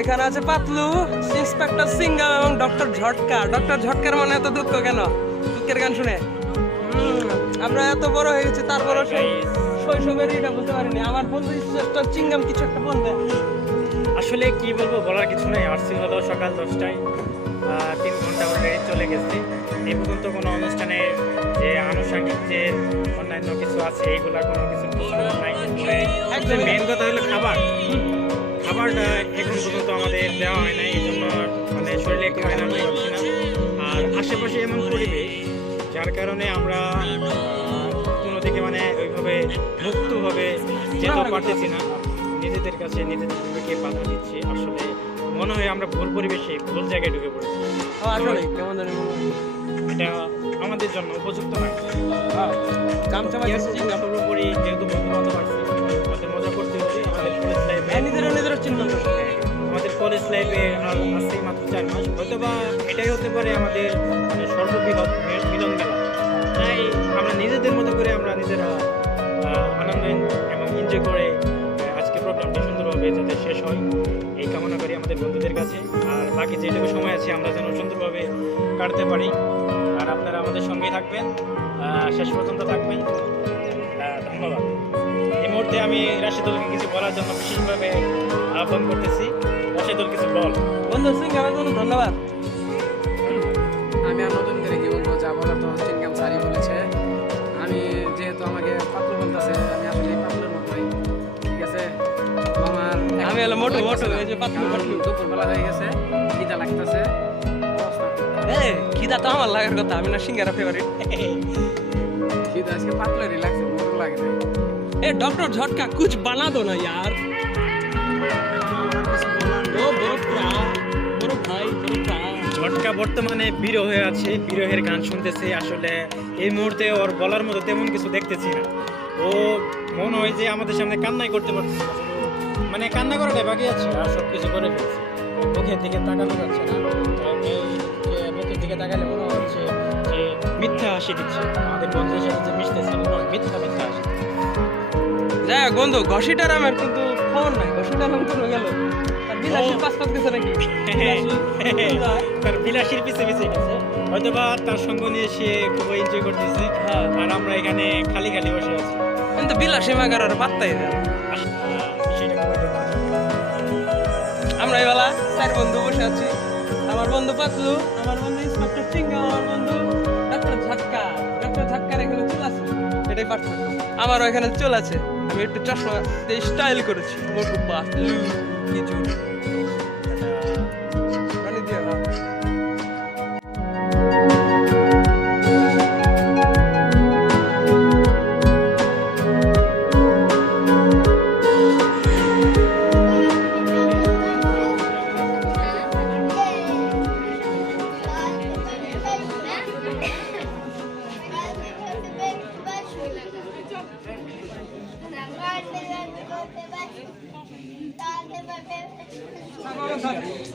এখানে আছে পাতলু, ইন্সপেক্টর সিংগাম এবং ডক্টর ঝটকা। ডক্টর ঝটকার মনে এত দুঃখ কেন? দুঃখের গান শুনে আমরা এত বড় হয়ে গেছি, তারপরও সেই শৈশবের এটা বুঝতে পারিনি। আমার বন্ধু ইন্সপেক্টর সিংগাম কিছু একটা বলবে। আসলে কি বলবো, বলার কিছু নেই। আসছি হলো সকাল 10টায়, 3 ঘন্টা অলরেডি চলে গেছে। এই পর্যন্ত কোনো অনুষ্ঠানে যে আনুষঙ্গিক যে অন্যান্য কিছু আছে এইগুলা কোনো কিছু খোঁজখবর নাই। একদম মেন কথা হলো খাবারটা এখন পর্যন্ত আমাদের দেওয়া হয় না, এই জন্য মানে শরীরে একটু এনার্জি হচ্ছে না। আর আশেপাশে এমন পরিবেশ যার কারণে আমরা কোনো দিকে মানে ওইভাবে মুক্তভাবে যেতে পারতেছি না। নিজেদের কাছে নিজেদেরকে বাধা দিচ্ছি। আসলে মনে হয় আমরা ভুল পরিবেশে ভুল জায়গায় ঢুকে পড়েছি। আসলে কেমন জানি এটা আমাদের জন্য উপযুক্ত নয়। গামছা সর্বোপরি যেহেতু বন্ধু বান্ধব আছে, আমাদের মজা করতে হচ্ছে। আমাদের কলেজ লাইফে নিজেরা চিন্তা করতে, আমাদের কলেজ লাইফে আসছে মাত্র 4 মাস, হয়তো বা এটাই হতে পারে আমাদের মানে সর্ববৃহৎ মিলন মেলা। তাই আমরা নিজেদের মতো করে আমরা নিজেরা আনন্দ এবং এনজয় করে আজকে প্রোগ্রামটি সুন্দরভাবে যাতে শেষ হয় এই কামনা করি আমাদের বন্ধুদের কাছে। আর বাকি যেটুকু সময় আছে আমরা যেন সুন্দরভাবে কাটতে পারি। আর আপনারা আমাদের সঙ্গেই থাকবেন, শেষ পর্যন্ত থাকবেন। ধন্যবাদ। এই মুহূর্তে আমি রাশিদুলকে কিছু বলার জন্য বিশেষভাবে আহ্বান করতেছি। রাশিদুল, কিছু বল। বন্ধু সিংগামের জন্য ধন্যবাদ। আমি আর নতুন করে কি বলবো, যা বলার তো সিংগাম স্যারই বলেছে। আমি যেহেতু আমাকে পাতলু বলতেছে, আমি আসলে পাতলুর মতোই, ঠিক আছে। আমার আমি হলো মোটু, এই যে পাতলু দুপুরবেলা হয়ে গেছে, খিদা লাগতেছে। খিদা তো আমার লাগার কথা, আমি না সিঙ্গারা ফেভারিট। খিদা আজকে পাতলুরই লাগছে, মোটু লাগে না। ए डॉक्टर झटका कुछ बना दो ना यार। ओ बड़ो भाई ঝটকা বর্তমানে বিরহ হয়ে আছে, বিরহের গান শুনতেছে। আসলে এই মুহূর্তে ওর বলার মতো তেমন কিছু দেখতেছি না। ও মনে হয় যে আমাদের সামনে কান্নাই করতে পারছে না, মানে কান্না করাটাই বাকি আছে, আর সব কিছু করে ফেলছে। মুখের দিকে তাকানো যাচ্ছে না, মুখের দিকে তাকালে মনে হচ্ছে যে মিথ্যা হাসি দিচ্ছে। আমাদের বন্ধুদের সাথে যে মিশতেছে মনে হয় মিথ্যা হাসি। যাই হোক বন্ধু, ঘষিটার আমার কিন্তু খবর নাই। ঘষিটার নাম কোনো গেল, তার বিলাসীর পাসপাস গেছে নাকি? তার বিলাসীর পিছে গেছে, হয়তো বা তার সঙ্গ নিয়ে সে খুব এনজয় করতেছে। আর আমরা এখানে খালি খালি বসে আছি, কিন্তু বিলাসী মাগার আর পাত্তাই দেয় না। সেটা খুবই দুঃখজনক। আমরা এবেলা 4 বন্ধু বসে আছি। আমার বন্ধু পাতলু, আমার বন্ধু ইন্সপেক্টর সিংগাম, আমার বন্ধু ডক্টর ঝটকা। ডক্টর ঝটকার এখানে চুল আছে, এটাই পার্থক্য। আমারও এখানে চুল আছে, আমি একটু চশমা দিয়ে স্টাইল করেছি। মোটু পাতলু কিছু পানি দিয়ে না।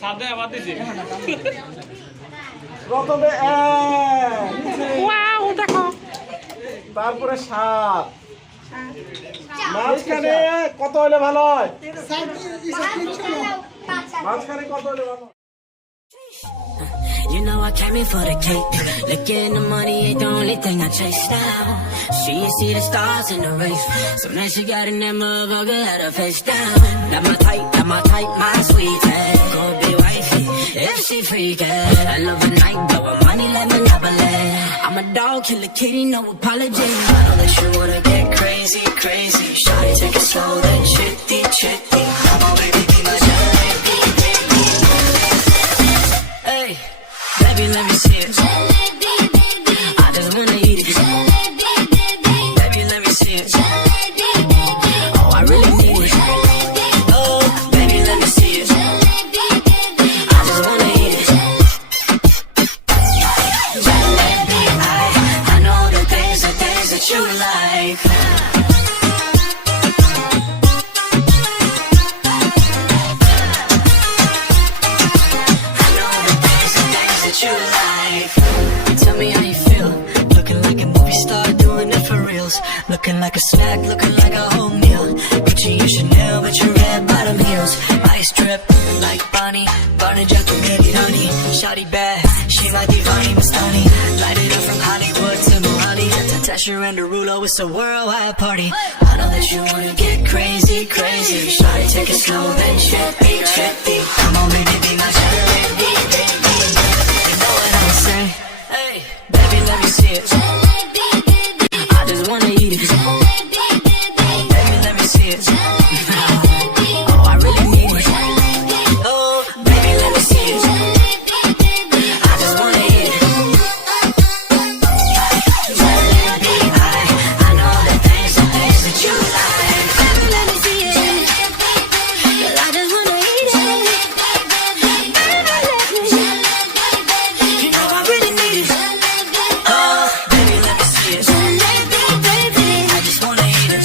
সাদে আবার দিছি প্রথমে ওয়াও দেখো, তারপরে 7 মাঝখানে কত হলে ভালো হয়? মাঝখানে কত হলে ভালো? You know I came in for the cake. Looking the money ain't the only thing I chase now. She ain't see the stars in the race, so now she got in that motherfucker, had her face down. Not my type, my sweet thing. Go be wifey if she freakin'. I love a night, blowin' money like Monopoly. I'm a dog, kill a kitty, no apology. I know that you wanna get crazy, crazy. Shawty, take it slow, then chitty, chitty. Come on, baby, be my jalebi, baby. Hey, baby, let me see it. I just wanna eat it. Baby, let me see it. Oh, I really need it. Oh, baby, let me see it. I just wanna eat it. Jalebi, I know the things that you like. ice drip like Bonnie. Burning just to make it honey. Shawty bad, she my divani Mastani. Light it up from Hollywood to Mohali. Tasha and Derulo, it's a worldwide party. I know that you wanna get crazy, crazy. Shawty, take it slow, then trippy, trippy. Come on, baby, be my jalebi, baby. You know what I'm saying? Hey, baby, let me see it. I just wanna eat it. Baby, let me see it. Oh, I really need it. Oh, baby, let me see it. I just wanna eat it. I know the things that you like. Baby, let me see it. Girl, I just wanna eat it. You know I really need it. Oh, baby, let me see it. I just wanna eat it.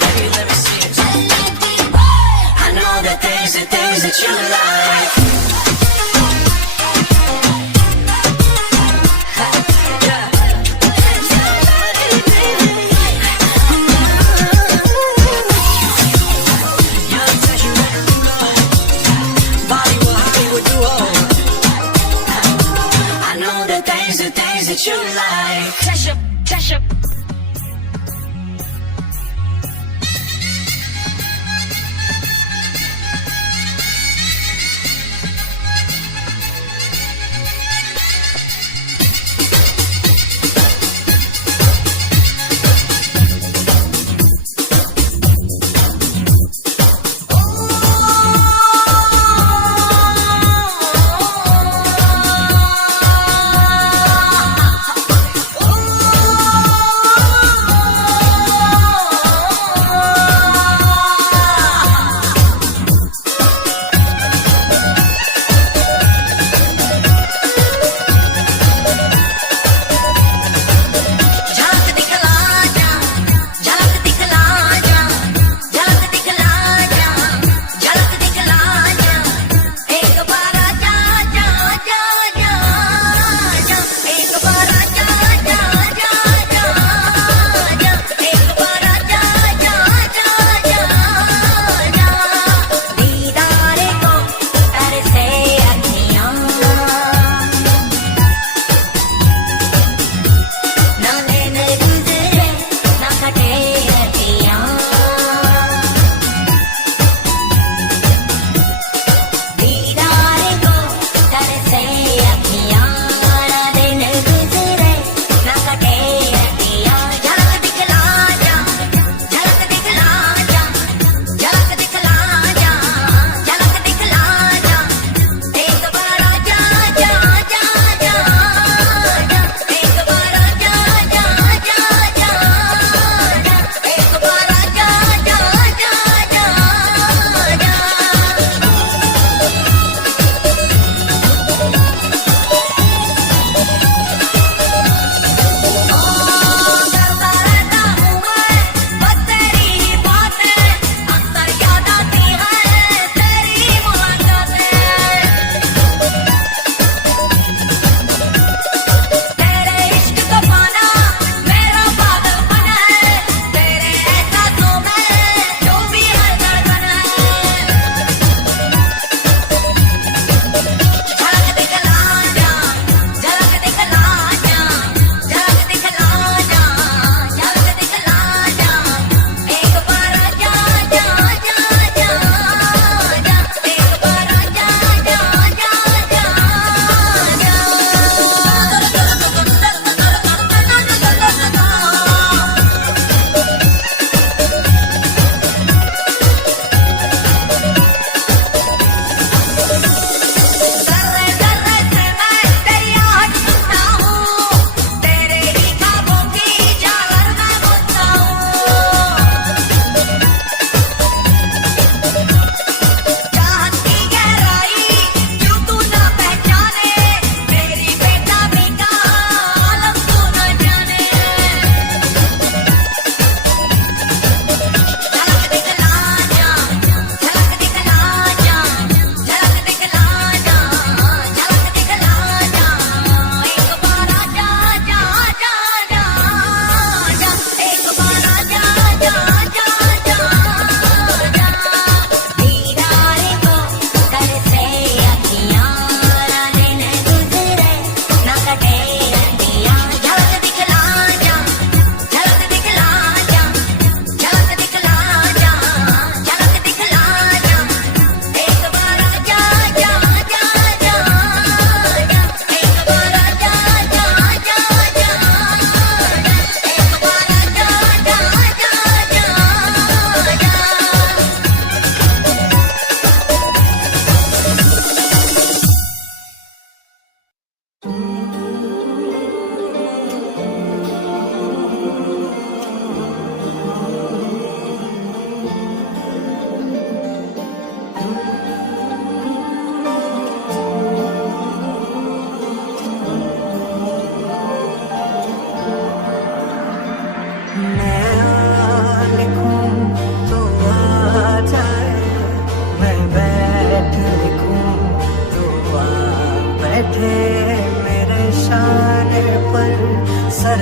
Baby, let me see it. I know the things that you like. Young Tasha and Derulo, Bollywood, Hollywood duo. I know the things that you like. Tasha. बैठे मेरे शाने पर sir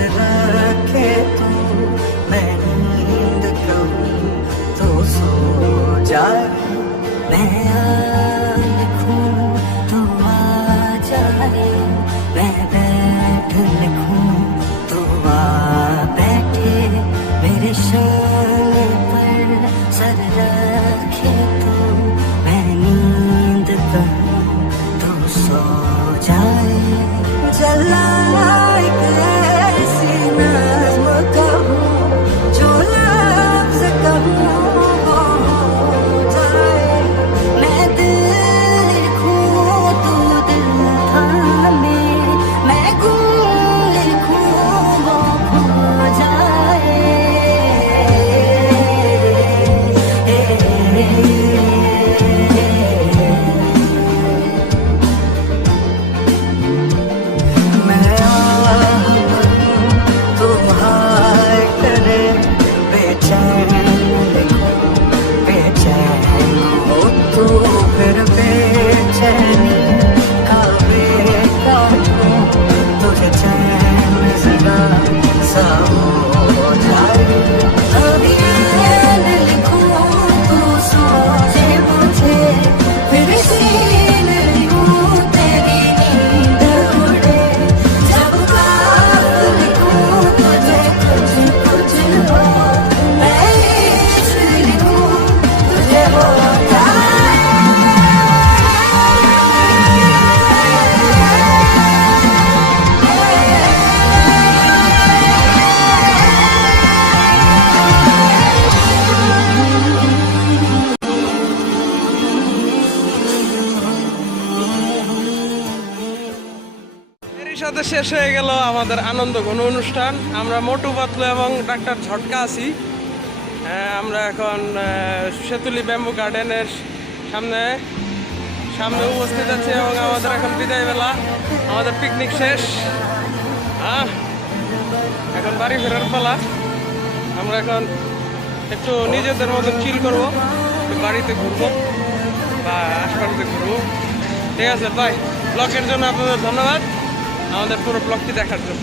रखे तू मैं नींद कहूँ तो सो जाए मैं लिखूं तो आ जाए मैं बैठ लिखूं तो आ बैठे मेरे शाने पर सर रखे तू मैं नींद कहूँ तो सो जाए जलाए कैसी नज़्म कहूँ जो लफ्ज़ कहूँ वो हो जाए मैं दिल लिखूँ तू दिल थामे मैं गुल लिखूँ वो खो जाए मैं तुम्हारे करे बेचैन लिखूं बेचैन हो तू फिर बेचैनी का बेकाबू तुझे चैन जरा सा हो जाए अभी चैन लिखूं तू सोचे मुझे फिर सीन लिखूं तेरी नींद उड़े जब ख्वाब लिखूं तुझे कुछ कुछ हो मैं इश्क लिखूं तुझे हो এরই সাথে শেষ হয়ে গেল আমাদের আনন্দ ঘন অনুষ্ঠান। আমরা মোটু পাতলু এবং ডাক্তার ঝটকা আছি। আমরা এখন সেতুলি ব্যাম্বু গার্ডেনের সামনে সামনে উপস্থিত আছি এবং আমাদের এখন বিদায় বেলা, আমাদের পিকনিক শেষ। এখন বাড়ি ফেরার পালা। আমরা এখন একটু নিজেদের মতন চিল করবো, একটু বাড়িতে ঘুরবো বা আশপাশে ঘুরবো। ঠিক আছে ভাই, ব্লগের জন্য আপনাদের ধন্যবাদ, আমাদের পুরো ব্লগটি দেখার জন্য।